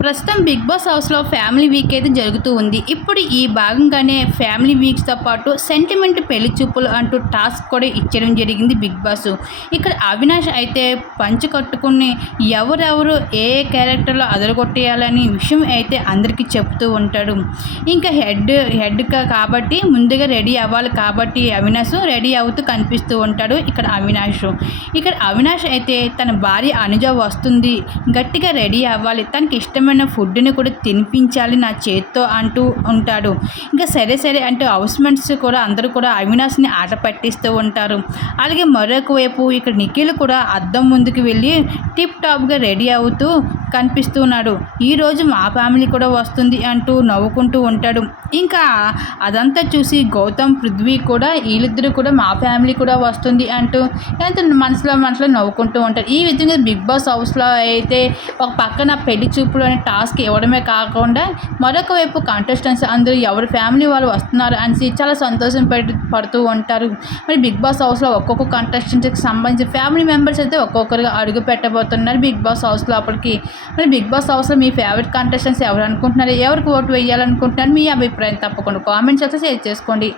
ప్రస్తుతం big boss హౌస్లో family week అయితే జరుగుతూ ఉంది. ఇప్పుడు ఈ భాగంగానే ఫ్యామిలీ వీక్స్తో పాటు సెంటిమెంట్ పెళ్ళి చూపులు అంటూ టాస్క్ కూడా ఇచ్చడం జరిగింది బిగ్ బాస్. ఇక్కడ అవినాష్ అయితే పంచి కట్టుకుని ఎవరెవరు ఏ క్యారెక్టర్లో అదరగొట్టేయాలని విషయం అయితే అందరికీ చెప్తూ ఉంటాడు. ఇంకా హెడ్ హెడ్ కాబట్టి ముందుగా రెడీ అవ్వాలి కాబట్టి అవినాష్ రెడీ అవుతూ కనిపిస్తూ ఉంటాడు ఇక్కడ అవినాష్. ఇక్కడ అవినాష్ అయితే తన భార్య అనుజ వస్తుంది. గట్టిగా రెడీ అవ్వాలి. తనకి ఇష్టం ఇష్టమైన ఫుడ్ని కూడా తినిపించాలి నా చేత్తో అంటూ ఉంటాడు. ఇంకా సరే సరే అంటే హౌస్మెంట్స్ కూడా అందరూ కూడా అవినాష్ని ఆట పట్టిస్తూ ఉంటారు. అలాగే మరొక వైపు ఇక్కడ నిఖిల్ కూడా అద్దం ముందుకు వెళ్ళి టిప్ టాప్గా రెడీ అవుతూ కనిపిస్తున్నాడు. ఈరోజు మా ఫ్యామిలీ కూడా వస్తుంది అంటూ నవ్వుకుంటూ ఉంటాడు. ఇంకా అదంతా చూసి గౌతమ్ పృథ్వీ కూడా వీళ్ళిద్దరూ కూడా మా ఫ్యామిలీ కూడా వస్తుంది అంటూ ఎంత మనసులో మనసులో నవ్వుకుంటూ ఉంటారు. ఈ విధంగా బిగ్ బాస్ హౌస్లో అయితే ఒక పక్కన పెళ్ళి చూపులు అనే టాస్క్ ఇవ్వడమే కాకుండా మరొక వైపు కంటెస్టెంట్స్ అందరూ ఎవరి ఫ్యామిలీ వాళ్ళు వస్తున్నారు అనేసి చాలా సంతోషం పడి పడుతూ ఉంటారు. మరి బిగ్ బాస్ హౌస్లో ఒక్కొక్క కంటెస్టెంట్కి సంబంధించి ఫ్యామిలీ మెంబర్స్ అయితే ఒక్కొక్కరుగా అడుగు పెట్టబోతున్నారు బిగ్ బాస్ హౌస్ లోపలికి. మరి బిగ్ బాస్ హౌస్లో మీ ఫేవరెట్ కంటెస్టెంట్స్ ఎవరు అనుకుంటున్నారు ఎవరికి ఓటు వేయాలనుకుంటున్నారు మీ అభిప్రాయం తప్పకుండా కామెంట్స్ అయితే షేర్ చేసుకోండి.